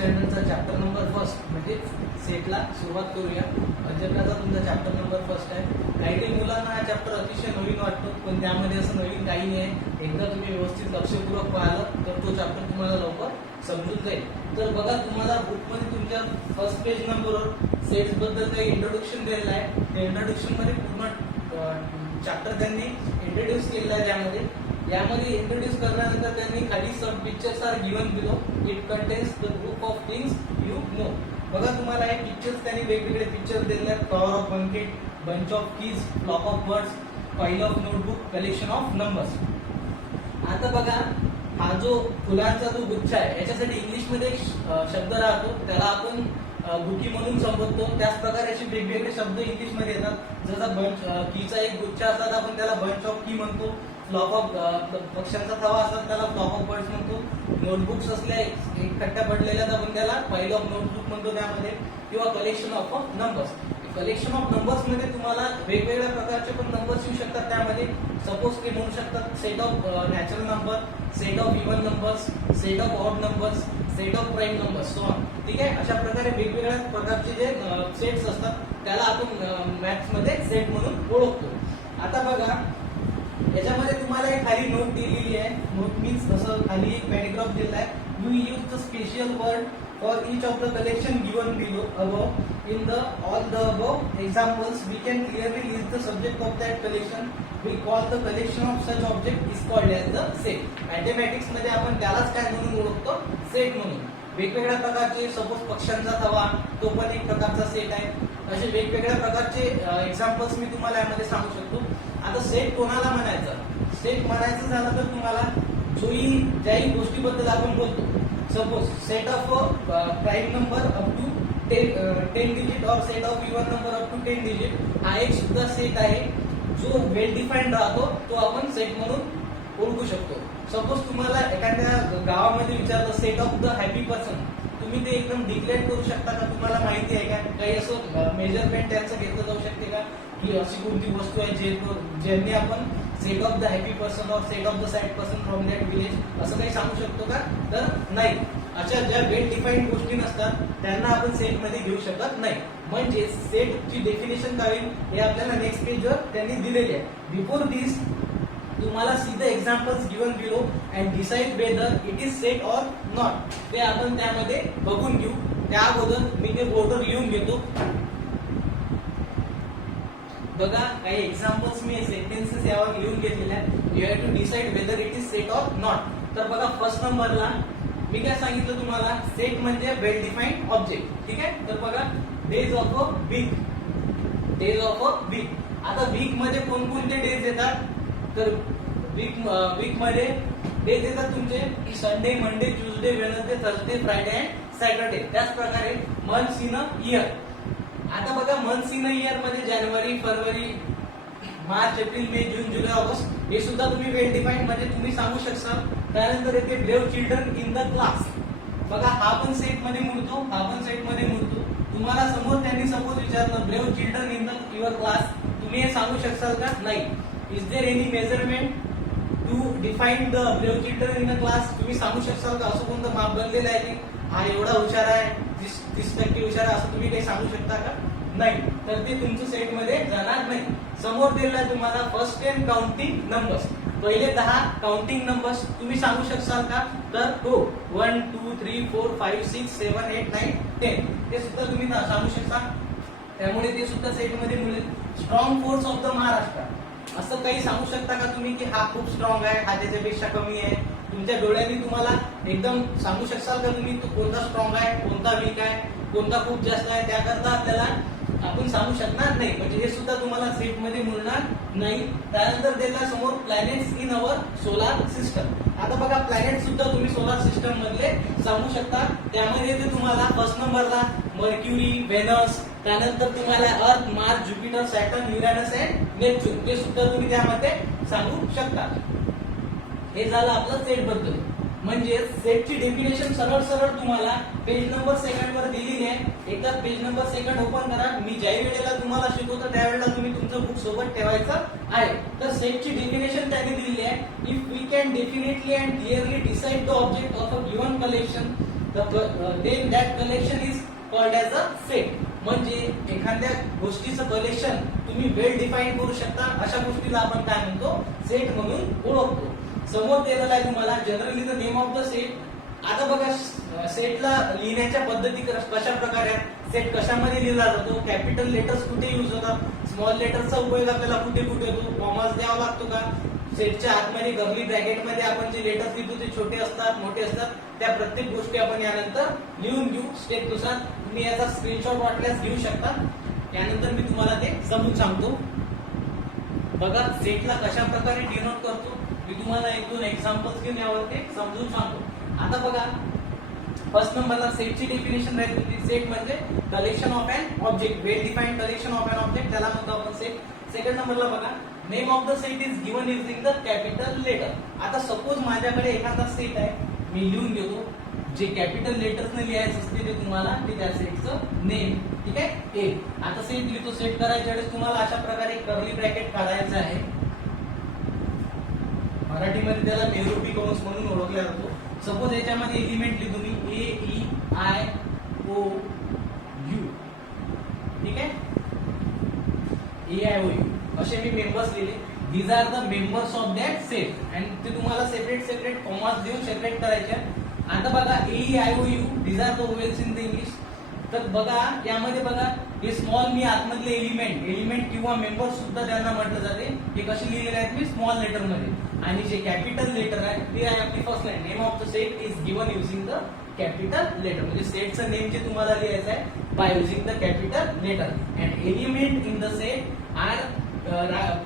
स्टँडर्डचा chapter number first म्हणजे सेटला सुरुवात करूया. अल्जेब्राचा तुमचा चॅप्टर नंबर फर्स्ट आहे. काही काही मुलांना हा चॅप्टर अतिशय नवीन वाटतो, पण त्यामध्ये असं नवीन काही नाही आहे. एकदा तुम्ही व्यवस्थित लक्षपूर्वक पाहिलं तर तो चॅप्टर तुम्हाला लवकर समजून जाईल. तर बघा, तुम्हाला बुकमध्ये तुमच्या फर्स्ट पेज नंबरवर सेट्स बद्दल काही इंट्रोडक्शन दिलेलं आहे. त्या इंट्रोडक्शन मध्ये पूर्ण चॅप्टर त्यांनी इंट्रोड्यूस केलेला आहे. यामध्ये इंट्रोड्यूस करण्यानंतर त्यांनी खाली सब pictures are given below. It contains the group of things you know. बघा, तुम्हाला हे पिक्चर्स त्यांनी वेगवेगळे पिक्चर दिलेले आहेत. Flower of banquet, bunch of keys, flock of birds, file of notebook, collection of numbers. आता बघा, हा जो फुलांचा जो गुच्छ आहे याच्यासाठी इंग्लिशमध्ये एक शब्द राहतो, त्याला आपण बुकी म्हणून संबोधतो. त्याच प्रकारे असे वेगवेगळे शब्द इंग्लिशमध्ये येतात. जसा बंच कीचा एक गुच्छ असतात आपण त्याला बंच ऑफ की म्हणतो. फ्लॉक ऑफ पक्ष्यांचा थवा असतात त्याला फ्लॉक ऑफ बर्ड्स म्हणतो. नोटबुक्स असल्या एकट्या पडलेल्या आपण त्याला फाइल ऑफ नोटबुक म्हणतो त्यामध्ये. किंवा collection of numbers. Collection of numbers मध्ये तुम्हाला वेगवेगळ्या प्रकारचे पण नंबर्स येऊ शकतात. त्यामध्ये सपोज ते म्हणू शकतात set of natural number, set of even numbers, set of odd numbers, set of prime numbers, so on. ठीक आहे, अशा प्रकारे वेगवेगळ्या प्रकारचे जे सेट्स असतात त्याला आपण मॅथ्स मध्ये सेट म्हणून ओळखतो. आता बघा, याच्यामध्ये तुम्हाला एक खाली नोट दिलेली आहे. नोट मीन्स असं खाली एक पॅराग्राफ दिलेला आहे. You use the special word for each of the collection given below above. In the all the above examples we can clearly list the subject of that collection. We call the collection of such object is called as the set. Mathematics मध्ये आपण त्यालाच काय म्हणून ओळखतो? Set म्हणून. वेगवेगळ्या प्रकारचे suppose पक्ष्यांचा थवा तो पण एक प्रकारचा सेट आहे. असे वेगवेगळ्या प्रकारचे एक्झाम्पल्स मी तुम्हाला यामध्ये सांगू शकतो. आता सेट कोणाला म्हणायचं? सेट म्हणायचं झालं तर तुम्हाला जोही ज्याही गोष्टीबद्दल आपण बोलतो, suppose set of prime number up to 10 digit और set of even number up to 10 digit, हा एक सुद्धा सेट आहे जो वेल डिफाईन्ड राहतो. तो आपण सेट म्हणून ओळखू शकतो. सपोज तुम्हाला एखाद्या गावामध्ये विचारलं set of the happy person, तुम्ही ते एकदम डिक्लेअर करू शकता का? तुम्हाला माहिती आहे का काही असं मेजरमेंट त्याचं घेतलं जाऊ शकते का की अशी कोणती वस्तू आहे ज्यांनी आपण set of the happy person और set of the sad person from that village असं काही सांगू शकतो का? तर नाही. अशा ज्या वेल डिफाईन्ड गोष्टी नसतात त्यांना आपण सेट मध्ये घेऊ शकत नाही. म्हणजे सेटची डेफिनेशन काय होईल हे आपल्याला नेक्स्ट पेजवर त्यांनी दिलेली आहे. बिफोर दिस तुम्हाला see the examples given below and decide whether it is set or not. ते आपण त्यामध्ये बघून घेऊ. त्या अगोदर मी ते बोर्डवर लिहून घेतो. बघा, काही एक्झाम्पल्स मी सेंटेन्सेस यावर लिहून घेतलेले आहेत. You have to decide whether it is set or not. तर बघा, फर्स्ट नंबरला मी काय सांगितलं तुम्हाला, सेट म्हणजे वेल डिफाईन्ड ऑब्जेक्ट. ठीक आहे, तर बघा, days of a week, days of a week. आता वीक मध्ये कोणकोणते डेज येतात? तर वीक मध्ये डेज येतात तुमचे Sunday, Monday, Tuesday, Wednesday, Thursday, Friday and Saturday. त्याच प्रकारे मंथ्स इन अ इयर. आता बघा, मंथ्स इन अ इयर मध्ये जानेवारी, फरवरी, मार्च, एप्रिल, मे, जून, जुलै, ऑगस्ट हे सुद्धा तुम्ही वेल डिफाईन्ड म्हणजे तुम्ही सांगू शकता. त्यानंतर येते brave children in the class. बघा, हा पण सेट मध्ये मोडतो, हा पण सेट मध्ये मोडतो. तुम्हाला समोर त्यांनी सपोज विचारलं brave children in the your class, तुम्ही हे सांगू शकाल का? नाही. Is there any measurement to define the brave children in the class? तुम्ही सांगू शकाल का असं कोणतं माप बनलेलं आहे की हा एवढा हुशार आहे, 30% हुशार आहे, असं तुम्ही काही सांगू शकता का? नाही. तर ते तुमच्या सेट मध्ये जाणार नाही. समोर दिलेला आहे तुम्हाला फर्स्ट 10 काउंटिंग नंबर्स. पहिले 10 काउंटिंग नंबर्स तुम्ही सांगू शकाल का? तर हो, 1 2 3 4 5 6 7 8 9 10 ते सुद्धा तुम्ही सांगू शकता. त्यामुळे ते सुद्धा सेट मध्ये मिळेल. Strong force of the Maharashtra असं काही सांगू शकता का तुम्ही की हा खूप स्ट्रॉंग आहे, हा त्याच्यापेक्षा कमी आहे? तुमच्या डोळ्यांनी तुम्हाला एकदम सांगू शकाल का तुम्ही तो कोणता स्ट्रॉंग आहे, कोणता वीक आहे, कोणता खूप जास्त आहे? त्याकरता आपल्याला आपण सांगू शकणार नाही. म्हणजे हे सुद्धा तुम्हाला सेट मध्ये मिळणार नाही. त्यानंतर दिलेला समोर planets in our solar system. आता बघा, प्लॅनेट सुद्धा तुम्ही सोलार सिस्टम मधले सांगू शकता. त्यामध्ये ते तुम्हाला फर्स्ट नंबरला मर्क्युरी, व्हेनस, त्यानंतर तुम्हाला Earth, Mars, Jupiter, Saturn, Uranus and Neptune हे सुद्धा तुम्ही त्यामध्ये सांगू शकता. हे झालं आपलं सेट बद्दल. म्हणजे सेटची डेफिनेशन सरळ सरळ तुम्हाला पेज नंबर 2 वर दिलेली आहे. एकदा पेज नंबर 2 ओपन करा. मी ज्या वेळेला तुम्हाला शिकवतो त्यावेळेला तुम्ही तुमचं बुक सोबत ठेवायचं आहे. तर सेटची डेफिनेशन त्यांनी दिलेली आहे. If we can definitely and clearly decide the object of a given collection then that collection is called as a set. म्हणजे एखाद्या गोष्टीचं कलेक्शन तुम्ही वेल डिफाईन करू शकता, अशा गोष्टीला आपण काय म्हणतो, सेट म्हणून ओळखतो. समोर दिलेला आहे तुम्हाला generally the name of the set. आता बघा सेटला लिहिण्याच्या पद्धती कशा प्रकारे आहेत. सेट कशामध्ये लिहिला जातो, कॅपिटल लेटर्स कुठे युज होतात, स्मॉल लेटर्सचा उपयोग आपल्याला कुठे कुठे होतो, कॉमास द्यावा लागतो का, सेटच्या आतमध्ये कर्ली ब्रॅकेट मध्ये आपण जे लेटर्स लिहितो ते छोटे असतात मोठे असतात, त्या प्रत्येक गोष्टी आपण यानंतर लिहून घेऊ स्टेपनुसार. तुम्ही याचा स्क्रीनशॉट वाटल्यास घेऊ शकता. यानंतर मी तुम्हाला ते समजून सांगतो. बघा सेटला कशा प्रकारे डिनोट करतो, मी तुम्हाला एक दोन एक्झाम्पल्स घेऊन यावर ते समजून सांगतो. आता बघा फर्स्ट नंबरला सेटची डेफिनेशन राहील. सेट म्हणजे collection of an object, well defined collection of an object, त्याला म्हणतो आपण सेट. सेकंड नंबरला बघा name of the set is given using the capital letter. आता सपोज माझ्याकडे एखादा सेट आहे, मी लिहून घेतो. जे कॅपिटल लेटर्सने लिहायचं असते ते तुम्हाला ते त्या सेटचं नेम, ठीक आहे. ए आता सेट लिहितो. सेट करायच्या वेळेस तुम्हाला अशा प्रकारे कर्ली ब्रॅकेट काढायचं आहे. मराठीमध्ये त्याला निरूपी कंस म्हणून ओळखला जातो. सपोज याच्यामध्ये एलिमेंट लिहितो मी A E I O U, ठीक आहे. ए आय ओ यू असे मी मेंबर्स लिहिले. These are the members of that set and ते तुम्हाला सेपरेट सेपरेट कॉमास देऊन सेपरेट करायचे. आता बघा A I O U these are the vowels in the English. तर बघा यामध्ये बघा हे स्मॉल मी आतमधले एलिमेंट किंवा मेंबर सुद्धा त्यांना म्हटलं जाते. हे कसे लिहिलेले आहेत मी स्मॉल लेटर मध्ये. आणि जे कॅपिटल लेटर आहे ते आहे आपली first line. Name of the set is given using the capital letter. म्हणजे सेटचं नेम जे तुम्हाला लिहायचं आहे by using the capital letter. And element in the set are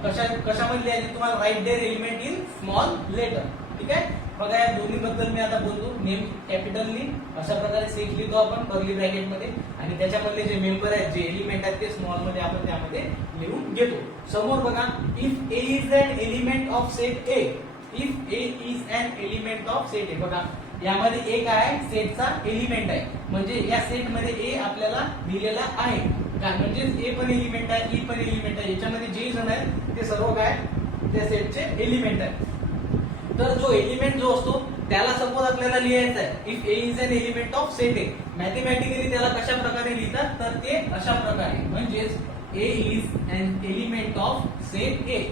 कशामध्ये लिहायचे तुम्हाला, write their element in small letter, ठीक आहे. बघा या दोन्ही बद्दल मी आता बोलतो. नेम कॅपिटलनी अशा प्रकारे सेट लिहितो आपण कर्ली ब्रॅकेट मध्ये, आणि त्याच्यामधले जे मेंबर आहेत जे एलिमेंट आहेत ते स्मॉल मध्ये आपण त्यामध्ये लिहून घेतो. समोर बघा if A is an element of set A, if A is an element of set A. बघा यामध्ये एक आहे सेटचा एलिमेंट आहे, म्हणजे या सेट मध्ये ए आपल्याला दिलेला आहे काय, म्हणजे ए पण एलिमेंट आहे, ई पण एलिमेंट आहे. याच्यामध्ये जे जण आहेत ते सर्व काय त्या सेटचे एलिमेंट आहेत. तर जो एलिमेंट जो असतो त्याला सपोज आपल्याला लिहायचा आहे if A is an element of set A. Mathematically त्याला कशा प्रकारे लिहितात तर ते अशा प्रकारे, म्हणजेच A is an element of set A.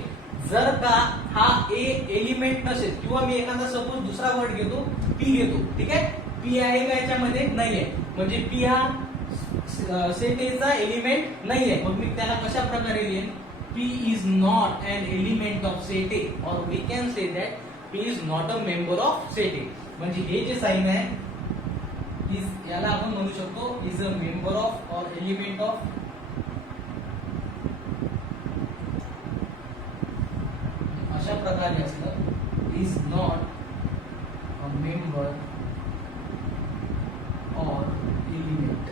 जर का हा ए एलिमेंट नसेल किंवा मी एखादा सपोज दुसरा वर्ड घेतो पी घेतो, ठीक आहे. पी आहे का याच्यामध्ये नाहीये, म्हणजे पी हा सेट ए चा एलिमेंट नाहीये. मग मी त्याला कशा प्रकारे लिहेन, P is not an element of set A, और we can say that P is not a member of set A. म्हणजे हे जे साइन आहे याला आपण म्हणू शकतो इज अ मेंबर ऑफ और एलिमेंट ऑफ अशा प्रकारे असतं इज नॉट अ मेंबर और एलिमेंट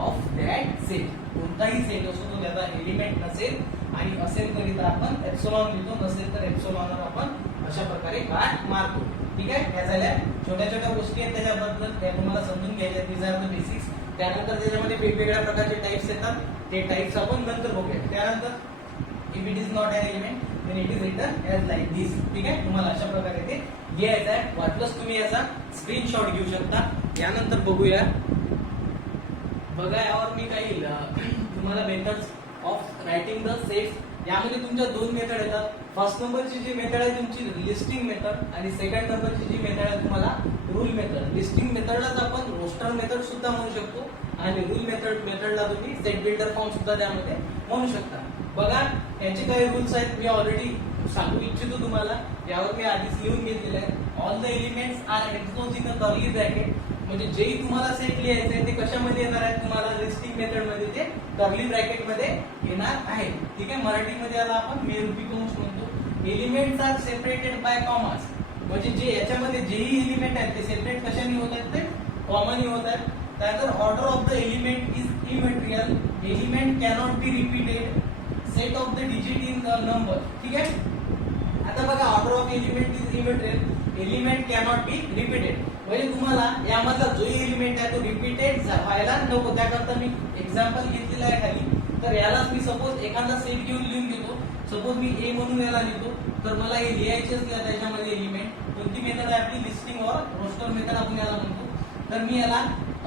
ऑफ दॅट सेट. कोणताही सेट असो तो त्याचा एलिमेंट नसेल, आणि असेल तरी तर आपण एप्सिलॉन लिहितो, नसेल तर एप्सिलॉनवर आपण अशा प्रकारे गाठ मारतो, ठीक आहे. या झाल्या छोट्या छोट्या गोष्टी आहेत त्याच्याबद्दल, त्या तुम्हाला समजून घ्यायच्या. These are the basics. त्यानंतर त्याच्यामध्ये वेगवेगळ्या प्रकारचे टाइप्स येतात, ते टाइप्स आपण नंतर बघूया. त्यानंतर if it is not an element then it is written as like this, ठीक आहे. तुम्हाला अशा प्रकारे ते घ्यायचं आहे. वाटलंच तुम्ही याचा स्क्रीनशॉट घेऊ शकता. यानंतर बघूया. बघा यावर मी काही तुम्हाला methods of writing the sets. यामध्ये तुमच्या दोन मेथड येतात. फर्स्ट नंबरची जी मेथड आहे तुमची लिस्टिंग मेथड, आणि सेकंड नंबरची जी मेथड आहे तुम्हाला रूल मेथड. लिस्टिंग मेथडलाच आपण रोस्टर मेथड सुद्धा म्हणू शकतो, आणि रूल मेथडला तुम्ही सेट बिल्डर फॉर्म सुद्धा त्यामध्ये म्हणू शकता. बघा याचे काही रूल्स आहेत, मी ऑलरेडी सांगू इच्छितो तुम्हाला. यावर मी आधीच लिहून घेतलेले आहे. All the elements are enclosed in a curly bracket. म्हणजे जेही तुम्हाला सेट लिहायचे ते कशामध्ये येणार आहे, तुम्हाला लिस्टिंग मेथड मध्ये ते कर्ली ब्रॅकेट मध्ये येणार आहे, ठीक आहे. मराठीमध्ये याला आपण मेरूपी कंस म्हणतो. Elements are separated by commas. म्हणजे जे याच्यामध्ये जेही एलिमेंट आहेत ते सेपरेट कशाने होत आहेत, ते कॉमन होत आहेत. त्यानंतर order of the element is immaterial. Element cannot be repeated. Set of the digit in the number, ठीक आहे. आता बघा order of element is immaterial. Element cannot be repeated. म्हणजे तुम्हाला यामधला जो एलिमेंट आहे तो रिपीटेड व्हायला नको, त्याकरता मी एक्झाम्पल घेतलेलं आहे खाली. तर यालाच मी सपोज एखादा सेट घेऊन लिहून घेतो. सपोज मी ए म्हणून याला लिहितो, तर मला हे लिहायचेच नाही त्याच्यामध्ये एलिमेंट. कोणती मेथड आहे आपली, लिस्टिंग और रोस्टर मेथड आपण याला म्हणतो. तर मी याला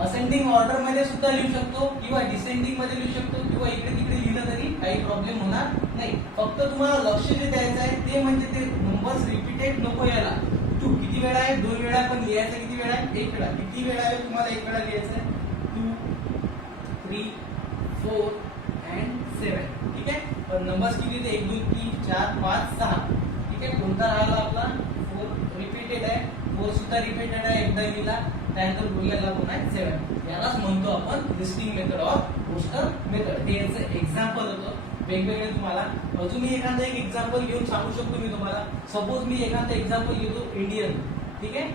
असेंडिंग ऑर्डर मध्ये सुद्धा लिहू शकतो किंवा डिसेंडिंग मध्ये लिहू शकतो किंवा इकडे तिकडे लिहिलं तरी काही प्रॉब्लेम होणार नाही. फक्त तुम्हाला लक्ष जे द्यायचं आहे ते म्हणजे ते नंबर्स रिपीटेड नको यायला. टू किती वेळा आहे, 2 वेळा, पण लिहायचं किती वेळा आहे, 1 वेळा. किती वेळा आहे तुम्हाला 1 वेळा लिहायचं आहे, 2 3 4 and 7. ठीक आहे. पण नंबर्स किती ते 1 2 3 4 5 6. ठीक आहे. कोणता राहिला आपला 4 रिपीटेड आहे, 4 सुद्धा रिपीटेड आहे एकदा लिहिला. त्यानंतर बोलायला कोण आहे 7. यालाच म्हणतो आपण listing method or poster method. हे याचं एक्झाम्पल होतं. वेगवेगळे तुम्हाला अजूनही एखादा एक एक्झाम्पल घेऊन सांगू शकतो मी तुम्हाला. सपोज मी एखादा एक्झाम्पल घेतो इंडियन. ठीक आहे.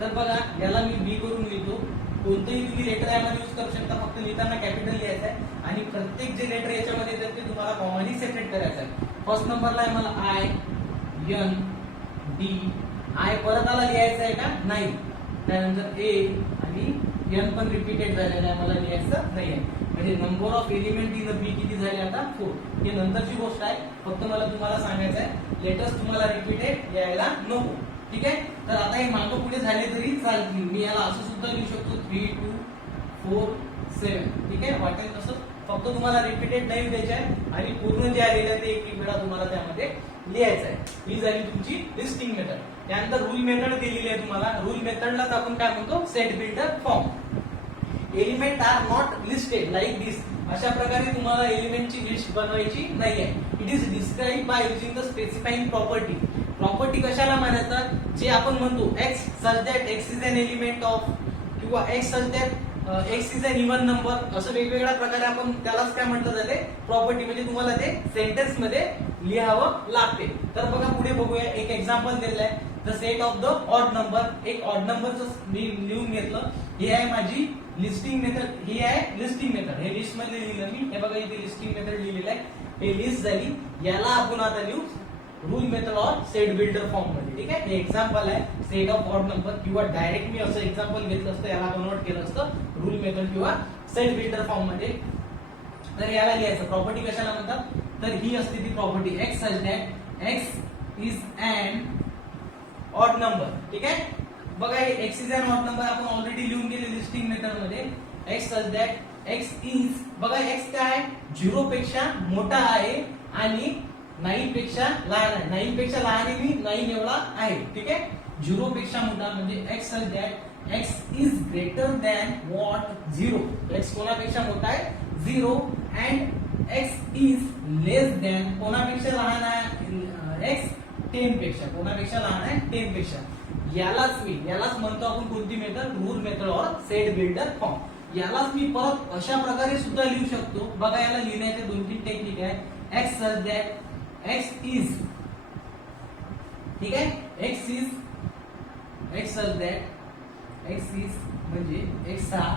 तर बघा याला मी बी करून लिहितो. कोणतंही तुम्ही लेटर यामध्ये यूज करू शकता, फक्त लिहिताना कॅपिटल लिहायचं आहे आणि प्रत्येक जे लेटर याच्यामध्ये येतात ते तुम्हाला कॉमनली सेपरेट करायचं आहे. फर्स्ट नंबरला आहे मला आय, एन, डी. आय परत आला लिहायचं आहे का नाही. त्यानंतर ए आणि एन पण रिपीटेड झालेला आहे, मला लिहायचं नाही आहे. म्हणजे number of element in B किती झाले आता 4. हे नंतरची गोष्ट आहे. फक्त मला तुम्हाला सांगायचं आहे लेटर्स तुम्हाला रिपीटेड यायला नको. ठीक आहे. तर आता हे मागं पुढे झाले तरी चालतील. मी याला असं सुद्धा लिहू शकतो 3 2 4 7. ठीक आहे. वाटेल तसं, फक्त तुम्हाला रिपीटेड नाही द्यायचे आहे आणि पूर्ण जे आलेले आहे ते एक वेळा तुम्हाला त्यामध्ये लिहायचं आहे. ही झाली तुमची लिस्टिंग मेथड. त्यानंतर रूल मेथड दिलेली आहे तुम्हाला. रूल मेथडलाच आपण काय म्हणतो, set builder form. Element are not listed like this. अशा प्रकारे तुम्हाला एलिमेंटची लिस्ट बनवायची नाही आहे. It is describe by using the specifying property. Property कशाला म्हणायचं, जे आपण म्हणतो X such that x is an element of किंवा X such that x is an even number. असं वेगवेगळ्या प्रकारे आपण त्यालाच काय म्हटलं जाते प्रॉपर्टी. म्हणजे तुम्हाला ते सेंटेन्स मध्ये लिहावं लागते. तर बघा पुढे बघूया. एक एक्झाम्पल दिलेलं आहे, the set of the odd number. एक ऑड नंबरचं मी लिहून घेतलं. हे आहे माझी लिस्टिंग मेथड. ही आहे लिस्टिंग मेथड. हे लिस्ट मध्ये लिहिलं मी. हे बघा इथे लिस्टिंग मेथड लिहिलेलं आहे. हे लिस्ट झाली. याला आपण आता लिहू rule method or set builder form मध्ये. ठीक आहे. हे एक्झाम्पल आहे सेट ऑफ ऑड नंबर, किंवा डायरेक्ट मी असं एक्झाम्पल घेतलं असतं, याला कन्वर्ट केलं असतं रूल मेथड किंवा सेट बिल्डर फॉर्म मध्ये. तर याला लिहायचं. प्रॉपर्टी कशाला म्हणतात, तर ही असते ती property x such that x is N odd number. ठीक आहे. बघा हे x is N odd number आपण ऑलरेडी लिहून गेले लिस्टिंग मेथड मध्ये. X such that x is, बघा एक्स काय आहे, 0 पेक्षा मोठा आहे आणि 9 पेक्षा लहान आहे. 9 पेक्षा लहान आहे मी 9 एवढा आहे. ठीक आहे. 0 पेक्षा मोठा म्हणजे X such that x is greater than what 0. X कोणापेक्षा मोठा आहे 0 and X is less than कोणापेक्षा लहान आहे एक्स 10 पेक्षा. कोणापेक्षा लहान आहे 10 पेक्षा. यालाच म्हणतो आपण कोणती method, rule method or set builder form. यालाच मी परत अशा प्रकारे सुद्धा लिहू शकतो. बघा याला लिहिण्याचे 2-3 टेक्निक आहे. X such that x is, ठीक आहे, X such that x is म्हणजे एक्स हा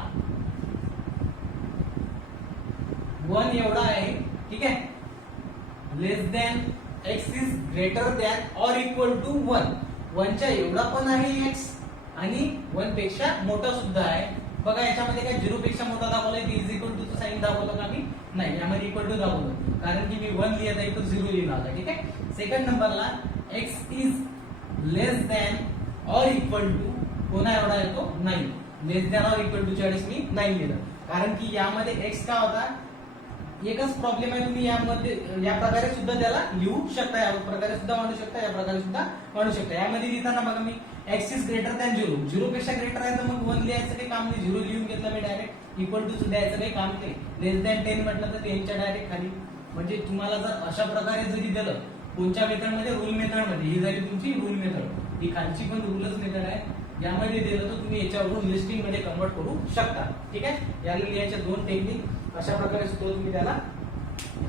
1 एवढा आहे. ठीक आहे. Less than X is greater than or equal to 1. 1 च्या एवढा पण आहे एक्स आणि 1 पेक्षा मोठा सुद्धा आहे. बघा याच्यामध्ये काय 0 पेक्षा मोठा दाखवलाय की इज इक्वल टू साइन दाखवलं का मी, नाही, यामध्ये इक्वल टू दाखवलं कारण की मी 1 लिहित आहे तो 0 लिहिला होता. ठीक आहे. सेकंड नंबरला x is less than or equal to कोणा एवढा येतो 9. Less than or equal to च्या वेळेस मी 9 लिहिलं कारण की यामध्ये एक्स का होता. एकच प्रॉब्लेम आहे, तुम्ही यामध्ये या प्रकारे सुद्धा त्याला लिहू शकता, या प्रकारे सुद्धा मांडू शकता, या प्रकारे सुद्धा मांडू शकता. यामध्ये लिहिताना बघा मी एक्स इज ग्रेटर दॅन 0. 0 पेक्षा ग्रेटर आहे तर मग 1 लिहायचं काही काम नाही. 0 लिहून घेतलं मी डायरेक्ट. इक्वल टू द्यायचं काही काम नाही. लेस दॅन 10 म्हटलं तर 10 च्या डायरेक्ट खाली. म्हणजे तुम्हाला जर अशा प्रकारे जरी दिलं कोणत्या मेथड मध्ये, रूल मेथड मध्ये, ही झाली तुमची रूल मेथड. ही खालची पण रूलच मेथड आहे. यामध्ये दिलं तर तुम्ही याच्यावरून लिस्टिंग मध्ये कन्वर्ट करू शकता. ठीक आहे. याला लिहायच्या 2 टेक्निक अशा प्रकारे सुद्धा तुम्ही त्याला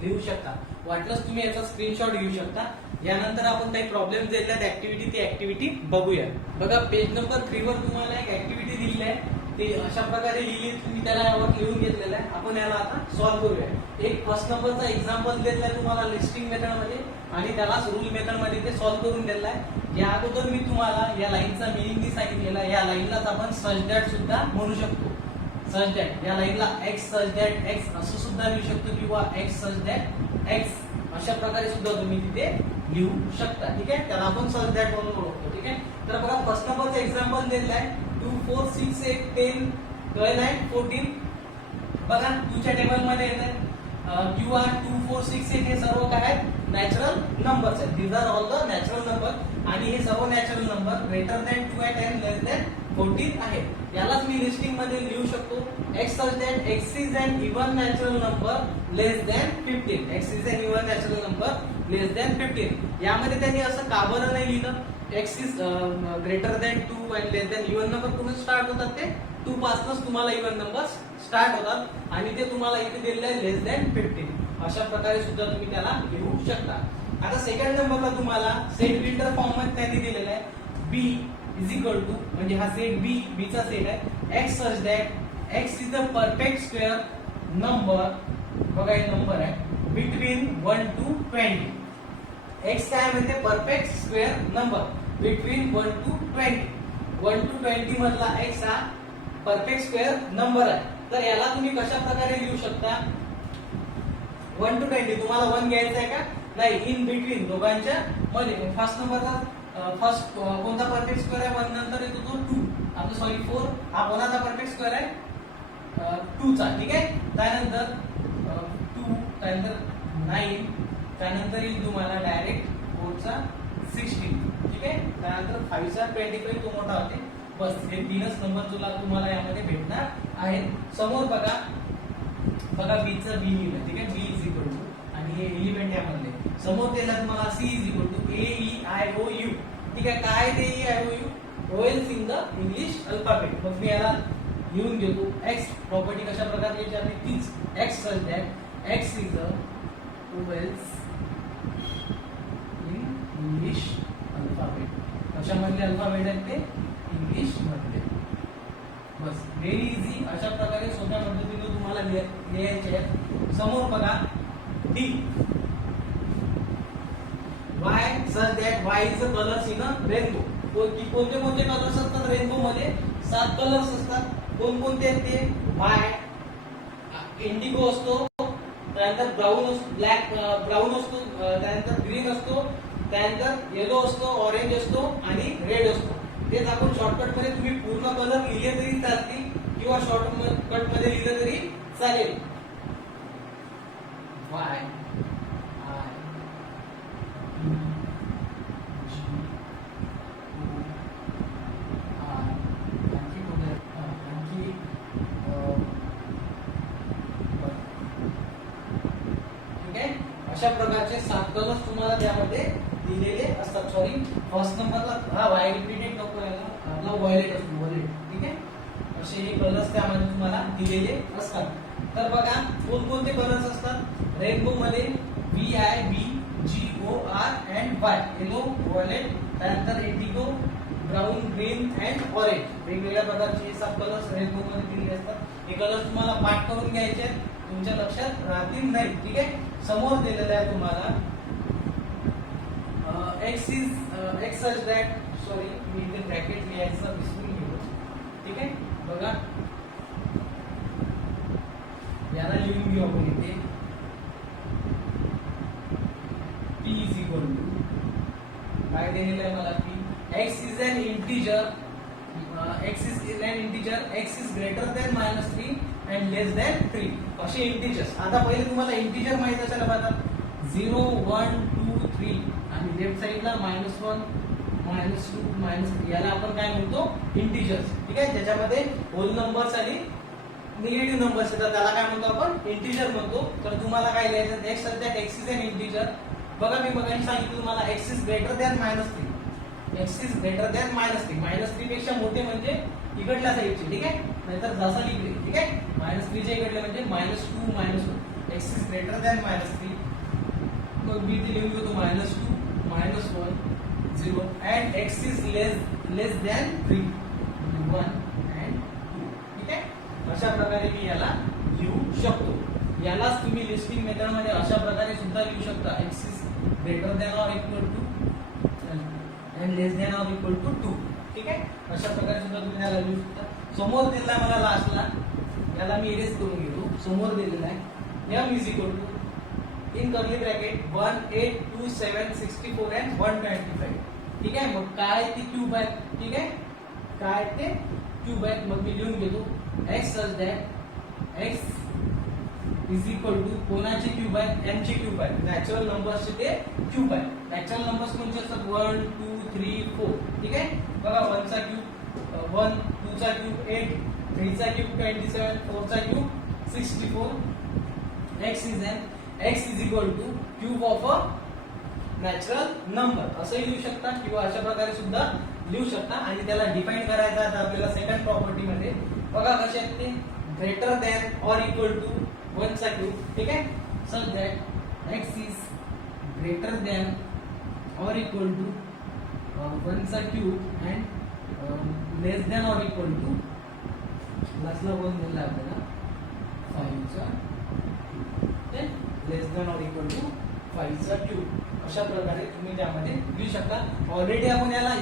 लिहू शकता. वाटलंच तुम्ही याचा स्क्रीनशॉट घेऊ शकता. यानंतर आपण काही प्रॉब्लेम दिलेल्या आहेत ऍक्टिव्हिटी, ती ऍक्टिव्हिटी बघूया. बघा पेज नंबर 3 वर तुम्हाला एक ऍक्टिव्हिटी दिलेली आहे. ते अशा प्रकारे लिहिली, तुम्ही त्याला यावर लिहून घेतलेलं आहे. आपण याला आता सॉल्व्ह करूया. एक फर्स्ट नंबरचा एक्झाम्पल दिलेला आहे तुम्हाला लिस्टिंग मेथड मध्ये आणि त्यालाच रूल मेथड मध्ये ते सॉल्व्ह करून दिलेला आहे. या अगोदर मी तुम्हाला या लाईनचा मिनिंग सांगितलेला. या लाईनलाच आपण सच दॅट सुद्धा म्हणू शकतो. सच दॅट या लाईनला एक्स सच दॅट एक्स असं सुद्धा लिहू शकतो किंवा एक्स सच दॅट एक्स अशा प्रकारे सुद्धा तुम्ही तिथे लिहू शकता. ठीक आहे. त्याला आपण सच दॅट म्हणून ओळखतो. ठीक आहे. तर बघा फर्स्ट नंबरचं एक्झाम्पल दिलेलं आहे. 2 4 6 8 10 12 and 14 बघा 2 च्या टेबल मध्ये येते क्यू आर 2 4 6 8 हे सर्व काय आहेत नॅचरल नंबर्स आहेत these are all the natural number आणि हे सर्व नॅचरल नंबर ग्रेटर दॅन 2 आहे and लेस दॅन 14 आहे यालाच मी लिस्टिंग मध्ये लिहू शकतो x such that x is an even natural number less than 15 x is an even natural number less than 15 यामध्ये त्यांनी असं का बरं नाही लिहिलं x is greater than 2 and less than even number कुठून स्टार्ट होतात ते 2 पासूनच तुम्हाला even numbers स्टार्ट होतात आणि ते तुम्हाला इथे दिलेले आहे लेस दॅन 15 अशा प्रकारे सुद्धा तुम्ही त्याला लिहू शकता आता सेकंड नंबरला तुम्हाला सेट बिल्डर फॉर्म मध्ये त्यांनी दिलेला आहे b इज इक्वल टू म्हणजे हा सेट b चा सेट आहे x such that x is the perfect square number बघा हे नंबर आहे बिटवीन 1 to 20 x काय म्हणजे perfect square number between 1 to 20 1 to 20 मधला x हा परफेक्ट स्क्वेअर नंबर आहे तर याला तुम्ही कशा प्रकारे लिहू शकता 1 to 20 तुम्हाला 1 घ्यायचा आहे का नाही इन बिटवीन दोघांच्या मध्ये फर्स्ट नंबरचा फर्स्ट कोणता परफेक्ट स्क्वेअर आहे 1 नंतर येतो तो 2 आपला सॉरी 4 हा कोणाचा परफेक्ट स्क्वेअर आहे 2 चा ठीक आहे त्यानंतर 2 त्यानंतर 9 त्यानंतर येईल तुम्हाला डायरेक्ट 4 चा 16 ठीक आहे त्यानंतर 5 चा 25 तो मोठा होते बस हे तीनच नंबर तुला तुम्हाला यामध्ये भेटणार आहेत समोर बघा बी चा बी लिहिलं ठीक आहे बी इज इक्वल टू आणि हे एलिमेंट यामध्ये समोर त्याला तुम्हाला C is equal to A E I O U ठीक आहे काय ते E I O U vowels in the English alphabet मग मी याला लिहून घेतो एक्स प्रॉपर्टी कशा प्रकारे लिहायची आपली तीच X such that x is the vowels in English alphabet कशामधले अल्फाबेट आहेत ते इंग्लिश मध्ये बस व्हेरी इझी अशा प्रकारे सोप्या पद्धतीने तुम्हाला लिहायचे आहे समोर बघा D Y such that Y is the colours in a rainbow कोणते कोणते कलर्स असतात रेनबो मध्ये 7 कलर्स असतात कोणकोणते आहेत ते वाय इंडिगो असतो त्यानंतर ब्राऊन ब्लॅक ब्राऊन असतो त्यानंतर ग्रीन असतो त्यानंतर येलो असतो ऑरेंज असतो आणि रेड असतो तेच आपण शॉर्टकट मध्ये तुम्ही पूर्ण कलर लिहिले तरी चालतील किंवा शॉर्टकट मध्ये लिहिलं तरी चालेल वाय आय अशा प्रकारचे 7 कलर्स तुम्हाला त्यामध्ये दिलेले असतात सॉरी फर्स्ट नंबरला हा व्हायलेट नको याला आपला व्हायलेट असतो व्हायलेट ठीक आहे असे हे कलर्स त्यामध्ये तुम्हाला दिलेले असतात तर बघा कोणकोणते कलर्स असतात रेनबो मध्ये B I B G O R and Y yellow violet त्यानंतर indigo brown green and orange वेगवेगळ्या प्रकारचे हे 7 कलर्स रेनबो मध्ये दिलेले असतात हे कलर्स तुम्हाला पाठ करून घ्यायचे आहेत तुमच्या लक्षात राहतील नाही ठीक आहे समोर दिलेलं आहे तुम्हाला x such that सॉरी मी इथे ब्रॅकेट लिहायचं विसरून गेलो ठीक आहे बघा याला लिहून घेऊ आपण इथे p is equal to काय दिलेलं आहे मला p x is an integer x is greater than -3 and less than 3 असे इंटिजर्स आता पहिले तुम्हाला इंटिजर माहित असायला पाहिजे 0 1 2 3 आणि लेफ्ट साइडला -1 -2 -3 याला आपण काय म्हणतो इंटिजर्स ठीक आहे ज्याच्यामध्ये होल नंबर्स आणि निगेटिव्ह नंबर्स येतात त्याला काय म्हणतो आपण इंटिजर म्हणतो तर तुम्हाला काय लिहायचं x सध्या x इज एन इंटिजर बघा मी मगाशी सांगितलं तुम्हाला x is greater than -3 x is greater than -3 -3 पेक्षा मोठे म्हणजे इकडल्या साईडचे ठीक आहे नाहीतर जसा इकडे ठीक आहे -3 च्या इकडले म्हणजे -2 -1 x इज ग्रेटर दॅन -3 मग मी इथे लिहून घेतो -2 -1 0 and x is less than 3 1 and 2 ठीक आहे अशा प्रकारे मी याला लिहू शकतो यालाच तुम्ही लिस्टिंग मेथड मध्ये अशा प्रकारे सुद्धा लिहू शकता x is greater than or equal to and less than or equal to 2 ठीक आहे अशा प्रकारे सुद्धा तुम्ही याला लिहू शकता समोर दिलेला मला लास्टला याला मी इरेज करून घेतो समोर दिलेला आहे m is equal to in curly bracket 1 8 2 7 64 and 125 ठीक आहे मग काय ते क्यूब आहे ठीक आहे काय ते क्यूब आहे, मग मी लिहून घेतो x such that x is equal to कोणाचे क्यूब आहे, एम चे क्यूब आहे, नॅचरल नंबर्सचे ते क्यूब आहे. नॅचरल नंबर्स कोणते असतात 1 2 3 4. ठीक आहे, बघा 1 चा क्यूब 1, 2 चा क्यूब 8, 3 चा क्यूब 27, 4 चा cube 64. x is equal to cube of a natural number असंही लिहू शकता किंवा अशा प्रकारे सुद्धा लिहू शकता. आणि त्याला डिफाइन करायचा आता आपल्याला सेकंड प्रॉपर्टी मध्ये. बघा कसे आहेत ते, greater than or equal to 1 चा क्यूब. ठीक आहे, such that x is greater than or equal to 1 चा cube and less than or equal to लास्टला 1 दिला आपल्याला 5 चा less than or equal to 5 चा क्यूब. अशा प्रकारे तुम्ही त्यामध्ये लिहू शकता. ऑलरेडी आपण याला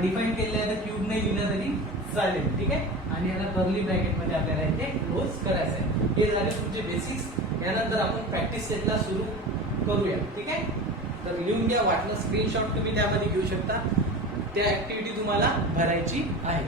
डिफाइन केलेलं आहे, तर क्यूब नाही लिहिलं तरी चालेल. ठीक आहे, आणि याला कर्ली ब्रॅकेट मध्ये आपल्याला इथे क्लोज करायचं आहे. हे झाले तुमचे बेसिक्स. यानंतर आपण प्रॅक्टिस सेटला सुरू करूया. ठीक आहे, तर लिहून घ्या, वाटलं स्क्रीनशॉट तुम्ही त्यामध्ये घेऊ शकता. त्या ऍक्टिव्हिटी तुम्हाला भरायची आहे.